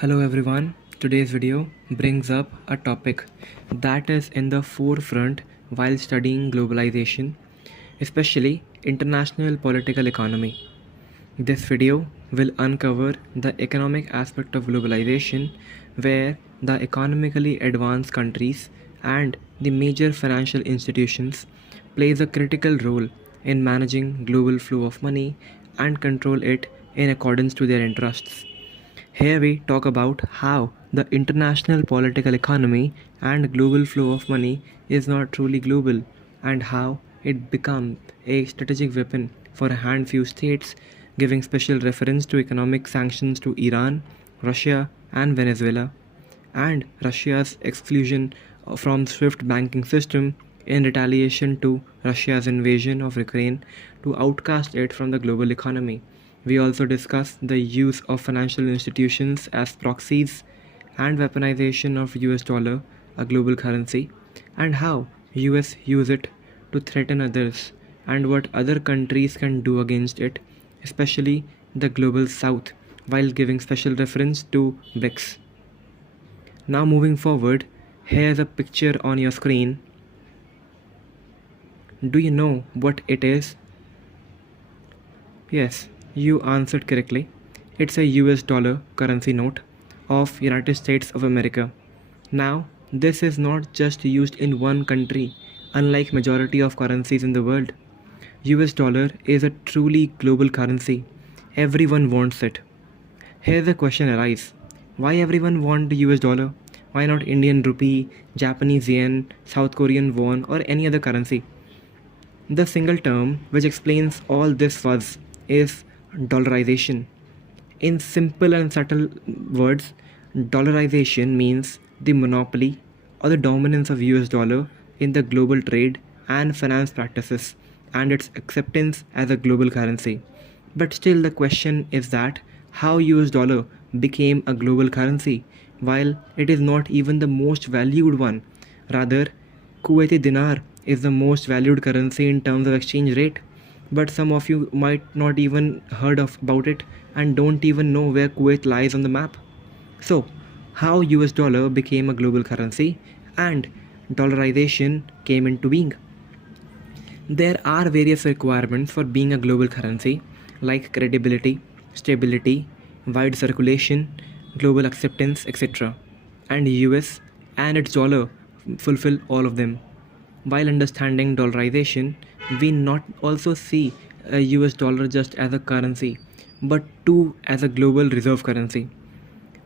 Hello everyone. Today's video brings up a topic that is in the forefront while studying globalization, especially international political economy. This video will uncover the economic aspect of globalization where the economically advanced countries and the major financial institutions plays a critical role in managing global flow of money and control it in accordance to their interests. Here we talk about how the international political economy and global flow of money is not truly global and how it becomes a strategic weapon for a handful states, giving special reference to economic sanctions to Iran, Russia, and Venezuela, and Russia's exclusion from SWIFT banking system in retaliation to Russia's invasion of Ukraine to outcast it from the global economy. We also discuss the use of financial institutions as proxies and weaponization of US dollar, a global currency, and how US use it to threaten others and what other countries can do against it, especially the global south, while giving special reference to BRICS. Now moving forward, here's a picture on your screen. Do you know what it is? Yes, you answered correctly. It's a US dollar currency note of United States of America. Now, this is not just used in one country, unlike majority of currencies in the world. US dollar is a truly global currency. Everyone wants it. Here the question arises. Why everyone want the US dollar? Why not Indian rupee, Japanese yen, South Korean won or any other currency? The single term which explains all this fuzz is dollarization. In simple and subtle words, dollarization means the monopoly or the dominance of US dollar in the global trade and finance practices and its acceptance as a global currency. But still the question is that how US dollar became a global currency while it is not even the most valued one. Rather, Kuwaiti dinar is the most valued currency in terms of exchange rate, but some of you might not even heard of about it and don't even know where Kuwait lies on the map. So, how US dollar became a global currency and dollarization came into being. There are various requirements for being a global currency like credibility, stability, wide circulation, global acceptance, etc. And US and its dollar fulfill all of them. While understanding dollarization, we not also see a US dollar just as a currency, but too as a global reserve currency,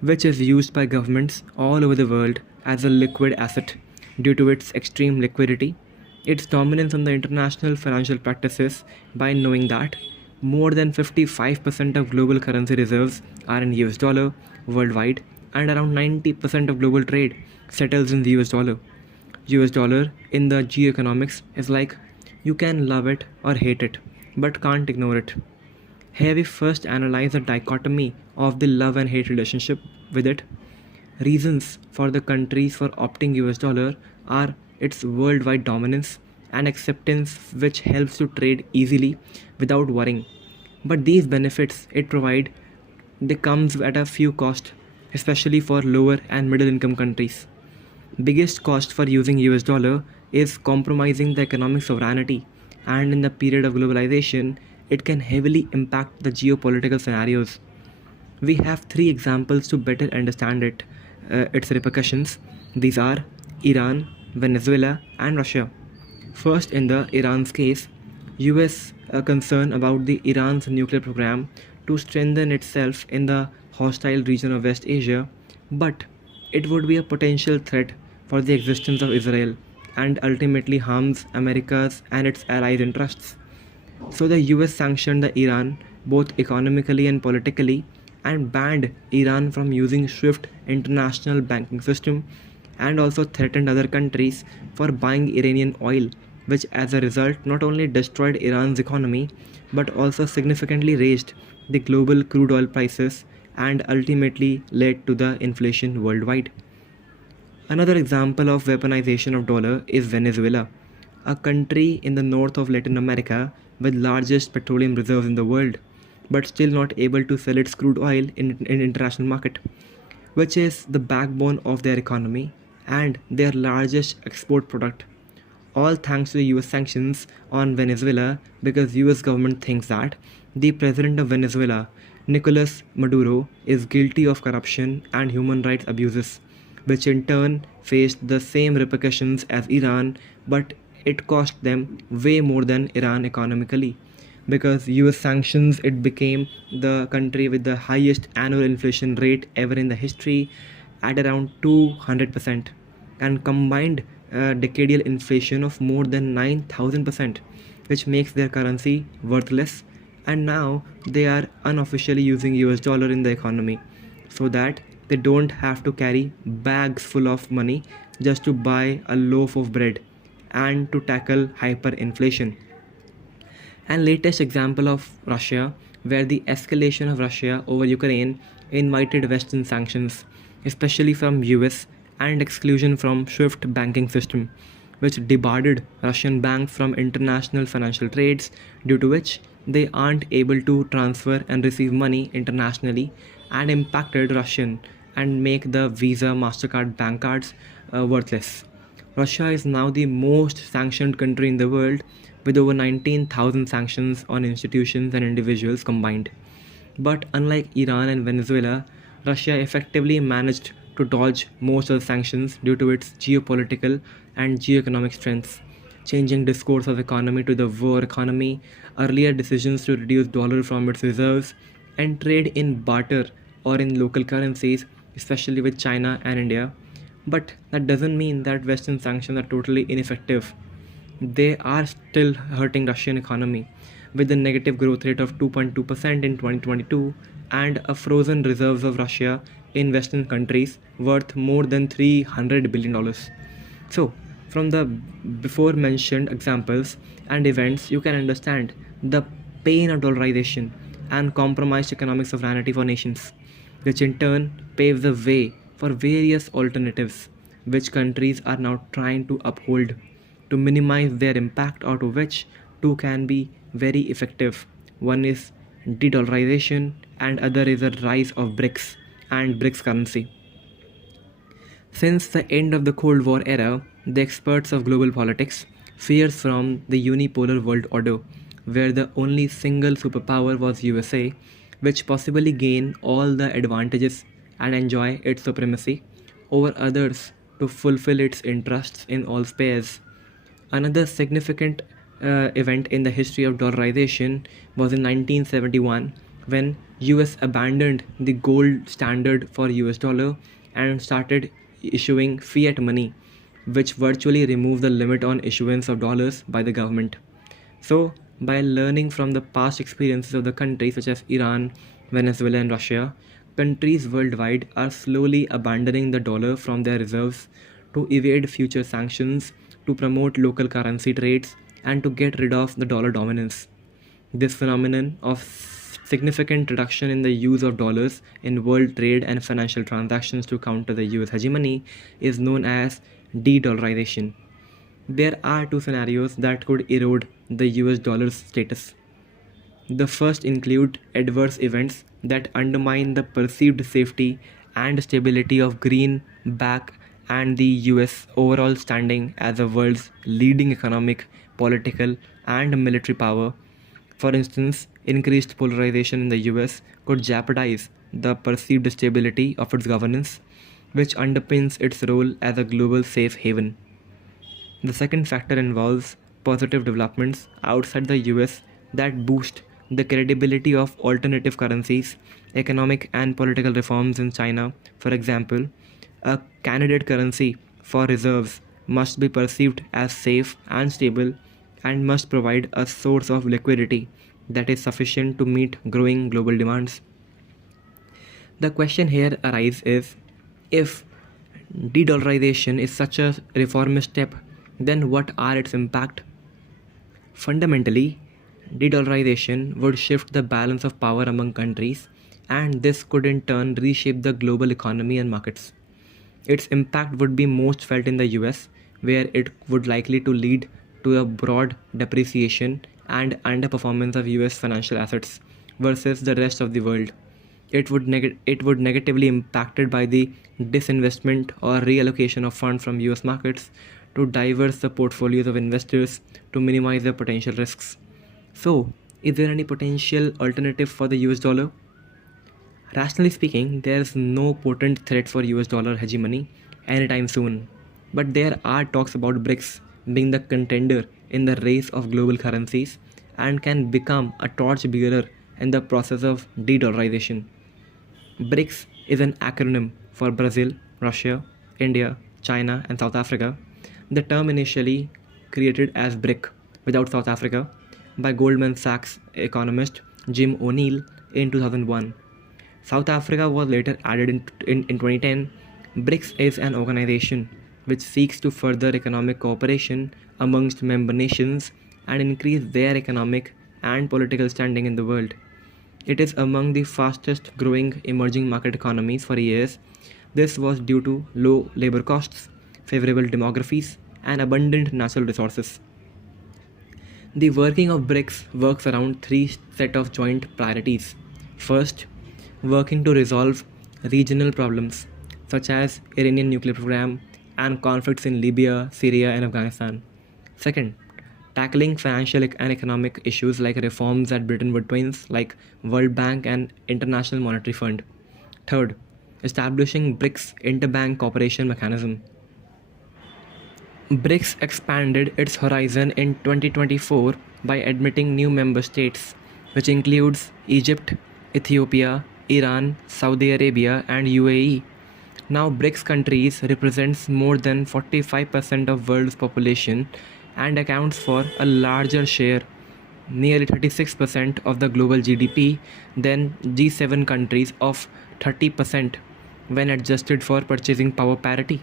which is used by governments all over the world as a liquid asset due to its extreme liquidity, its dominance on the international financial practices by knowing that more than 55% of global currency reserves are in US dollar worldwide and around 90% of global trade settles in the US dollar. US dollar in the geoeconomics is like you can love it or hate it, but can't ignore it. Here we first analyze the dichotomy of the love and hate relationship with it. Reasons for the countries for opting US dollar are its worldwide dominance and acceptance which helps to trade easily without worrying. But these benefits it provide they comes at a few cost, especially for lower and middle income countries. Biggest cost for using US dollar is compromising the economic sovereignty, and in the period of globalization it can heavily impact the geopolitical scenarios. We have three examples to better understand its repercussions. These are Iran, Venezuela and Russia. First, in the Iran's case, US concern about the Iran's nuclear program to strengthen itself in the hostile region of West Asia, but it would be a potential threat for the existence of Israel and ultimately harms America's and its allies' interests. So the US sanctioned the Iran both economically and politically and banned Iran from using SWIFT international banking system and also threatened other countries for buying Iranian oil, which as a result not only destroyed Iran's economy but also significantly raised the global crude oil prices and ultimately led to the inflation worldwide. Another example of weaponization of dollar is Venezuela, a country in the north of Latin America with largest petroleum reserves in the world, but still not able to sell its crude oil in international market. which is the backbone of their economy and their largest export product. All thanks to the US sanctions on Venezuela, because US government thinks that the president of Venezuela, Nicolas Maduro, is guilty of corruption and human rights abuses, which in turn faced the same repercussions as Iran, but it cost them way more than Iran economically, because US sanctions, it became the country with the highest annual inflation rate ever in the history at around 200%, and combined decadal inflation of more than 9,000%, which makes their currency worthless. And now they are unofficially using US dollar in the economy so that they don't have to carry bags full of money just to buy a loaf of bread and to tackle hyperinflation. And latest example of Russia, where the escalation of Russia over Ukraine invited Western sanctions, especially from US, and exclusion from SWIFT banking system, which debarred Russian banks from international financial trades, due to which they aren't able to transfer and receive money internationally, and impacted Russian and make the Visa Mastercard bank cards worthless. Russia is now the most sanctioned country in the world, with over 19,000 sanctions on institutions and individuals combined. But unlike Iran and Venezuela, Russia effectively managed to dodge most of the sanctions due to its geopolitical and geoeconomic strengths, changing discourse of economy to the war economy, earlier decisions to reduce dollar from its reserves, and trade in barter or in local currencies, especially with China and India. But that doesn't mean that Western sanctions are totally ineffective. They are still hurting Russian economy, with a negative growth rate of 2.2% in 2022 and a frozen reserves of Russia in Western countries worth more than $300 billion. So, from the before mentioned examples and events, you can understand the pain of dollarization and compromised economic sovereignty for nations, which in turn paves the way for various alternatives which countries are now trying to uphold to minimize their impact, out of which two can be very effective. One is de-dollarization and other is a rise of BRICS and BRICS currency. Since the end of the Cold War era, the experts of global politics fears from the unipolar world order, where the only single superpower was USA, which possibly gain all the advantages and enjoy its supremacy over others to fulfill its interests in all spheres. Another significant event in the history of dollarization was in 1971, when US abandoned the gold standard for US dollar and started issuing fiat money, which virtually removed the limit on issuance of dollars by the government. So, by learning from the past experiences of the countries such as Iran, Venezuela, and Russia, countries worldwide are slowly abandoning the dollar from their reserves to evade future sanctions, to promote local currency trades, and to get rid of the dollar dominance. This phenomenon of significant reduction in the use of dollars in world trade and financial transactions to counter the US hegemony is known as de-dollarization. There are two scenarios that could erode the US dollar's status. The first include adverse events that undermine the perceived safety and stability of greenback and the US overall standing as the world's leading economic, political, and military power. For instance, increased polarization in the US could jeopardize the perceived stability of its governance, which underpins its role as a global safe haven. The second factor involves positive developments outside the US that boost the credibility of alternative currencies, economic and political reforms in China. For example, a candidate currency for reserves must be perceived as safe and stable and must provide a source of liquidity that is sufficient to meet growing global demands. The question here arises is, if de-dollarization is such a reformist step, then what are its impact? Fundamentally, de-dollarization would shift the balance of power among countries, and this could in turn reshape the global economy and markets. Its impact would be most felt in the US, where it would likely to lead to a broad depreciation and underperformance of US financial assets versus the rest of the world. it would negatively impacted by the disinvestment or reallocation of funds from US markets to diverse the portfolios of investors to minimize their potential risks. So, is there any potential alternative for the US dollar? Rationally speaking, there's no potent threat for US dollar hegemony anytime soon. But there are talks about BRICS being the contender in the race of global currencies and can become a torch bearer in the process of de-dollarization. BRICS is an acronym for Brazil, Russia, India, China, and South Africa. The term initially created as BRIC without South Africa by Goldman Sachs economist Jim O'Neill in 2001. South Africa was later added in 2010. BRICS is an organization which seeks to further economic cooperation amongst member nations and increase their economic and political standing in the world. It is among the fastest growing emerging market economies for years. This was due to low labor costs, favorable demographies, and abundant natural resources. The working of BRICS works around three set of joint priorities. First, working to resolve regional problems such as Iranian nuclear program and conflicts in Libya, Syria, and Afghanistan. Second, tackling financial and economic issues like reforms at Bretton Woods twins like World Bank and International Monetary Fund. Third, establishing BRICS interbank cooperation mechanism. BRICS expanded its horizon in 2024 by admitting new member states, which includes Egypt, Ethiopia, Iran, Saudi Arabia, and UAE. Now BRICS countries represents more than 45% of world's population and accounts for a larger share, nearly 36% of the global GDP than G7 countries of 30% when adjusted for purchasing power parity.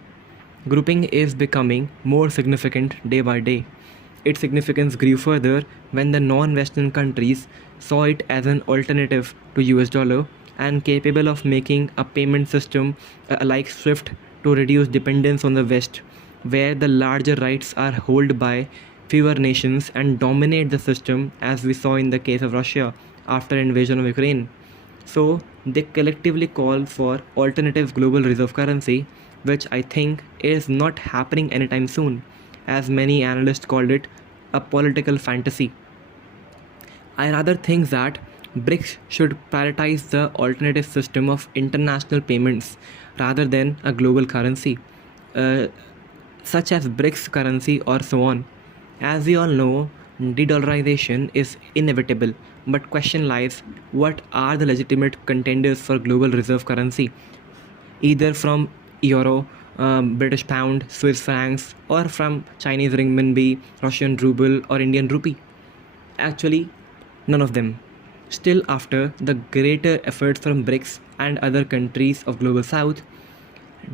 Grouping is becoming more significant day by day. Its significance grew further when the non-Western countries saw it as an alternative to US dollar and capable of making a payment system like SWIFT to reduce dependence on the West, where the larger rights are held by fewer nations and dominate the system, as we saw in the case of Russia after invasion of Ukraine. So they collectively call for alternative global reserve currency, which I think is not happening anytime soon, as many analysts called it a political fantasy. I rather think that BRICS should prioritize the alternative system of international payments rather than a global currency, uh, such as BRICS currency or so on. As we all know, de-dollarization is inevitable, but question lies, what are the legitimate contenders for global reserve currency, either from euro, British pound, Swiss francs, or from Chinese renminbi, Russian ruble, or Indian rupee? Actually, none of them. Still, after the greater efforts from BRICS and other countries of global south,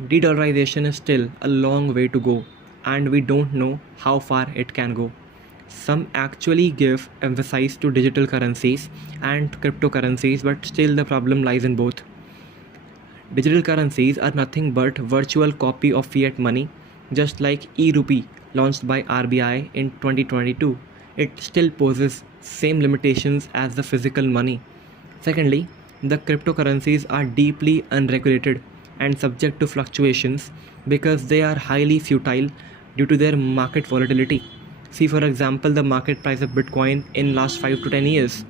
de-dollarization is still a long way to go, and we don't know how far it can go. Some actually give emphasis to digital currencies and cryptocurrencies, but still the problem lies in both. Digital currencies are nothing but virtual copy of fiat money, just like e-rupee launched by RBI in 2022. It still poses same limitations as the physical money. Secondly, the cryptocurrencies are deeply unregulated and subject to fluctuations because they are highly futile due to their market volatility. See, for example, the market price of Bitcoin in last 5 to 10 years.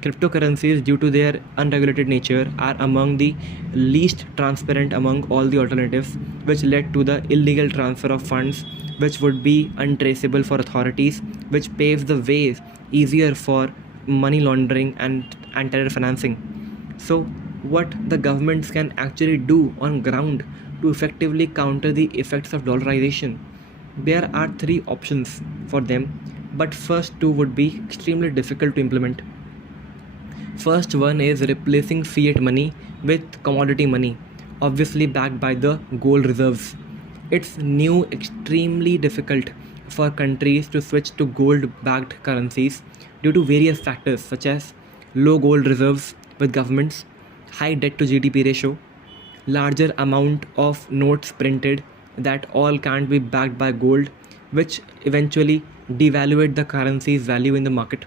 Cryptocurrencies, due to their unregulated nature, are among the least transparent among all the alternatives, which led to the illegal transfer of funds, which would be untraceable for authorities, which paves the way easier for money laundering and terror financing. So, what the governments can actually do on ground to effectively counter the effects of dollarization? There are three options for them, but first two would be extremely difficult to implement. First one is replacing fiat money with commodity money, obviously backed by the gold reserves. It's new extremely difficult for countries to switch to gold backed currencies due to various factors such as low gold reserves with governments, high debt to GDP ratio, larger amount of notes printed that all can't be backed by gold, which eventually devaluate the currency's value in the market.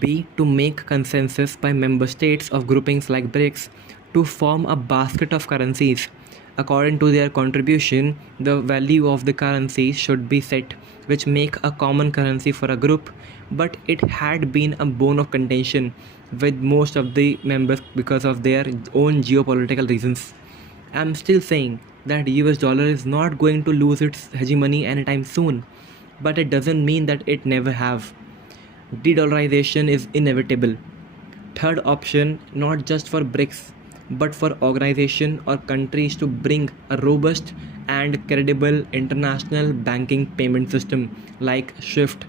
B. To make consensus by member states of groupings like BRICS to form a basket of currencies. According to their contribution, the value of the currencies should be set, which make a common currency for a group, but it had been a bone of contention with most of the members because of their own geopolitical reasons. I'm still saying that US dollar is not going to lose its hegemony anytime soon, but it doesn't mean that it never have. De-dollarization is inevitable. Third option, not just for BRICS, but for organization or countries to bring a robust and credible international banking payment system like SWIFT,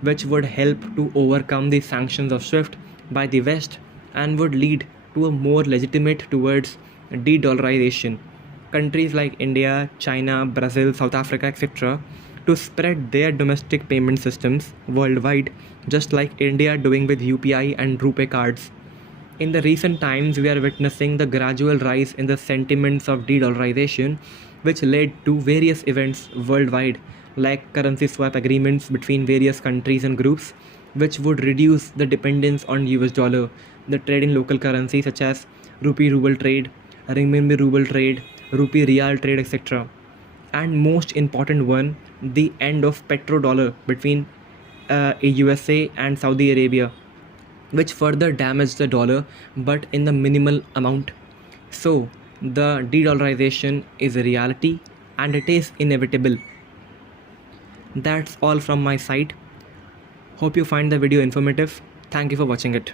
which would help to overcome the sanctions of SWIFT by the West and would lead to a more legitimate towards de-dollarization. Countries like India, China, Brazil, South Africa, etc., to spread their domestic payment systems worldwide, just like India doing with UPI and RuPay cards. In the recent times, we are witnessing the gradual rise in the sentiments of de-dollarization, which led to various events worldwide, like currency swap agreements between various countries and groups, which would reduce the dependence on US dollar, the trade in local currency such as rupee ruble trade, renminbi ruble trade, rupee real trade, etc. And most important one, the end of petrodollar between USA and Saudi Arabia, which further damaged the dollar but in the minimal amount. So, the de-dollarization is a reality and it is inevitable. That's all from my side. Hope you find the video informative. Thank you for watching it.